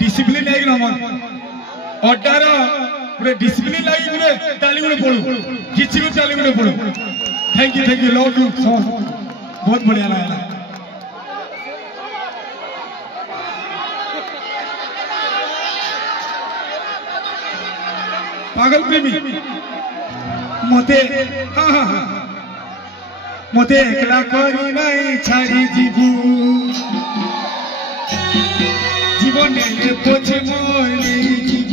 discipline है अड्डार पूरे discipline लगी पूरे ताली गुड़े पड़ू किसी को ताली गुड़े पड़ू थैंक यू लव यू बहुत बढ़िया लगा पागल प्रेमी मते मते एकला करी नहीं छाड़ी जीवू जीवन पछे मोरी